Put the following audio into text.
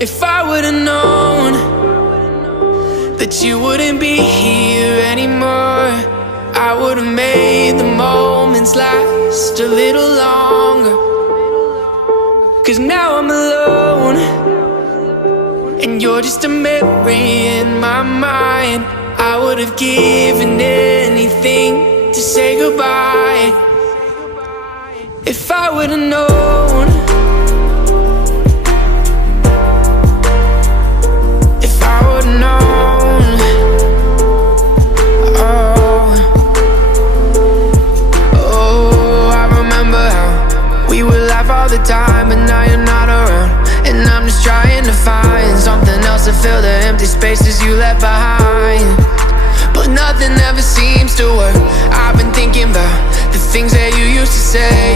If I would've known that you wouldn't be here anymore, I would've made the moments last a little longer. 'Cause now I'm alone, and you're just a memory in my mind. I would've given anything to say goodbye. If I would've known, if I would've known, oh, I remember how we would laugh all the time, but now you're not around. And I'm just trying to find something else to fill the empty spaces you left behind. But nothing ever seems to work. I've been thinking about the things that you used to say,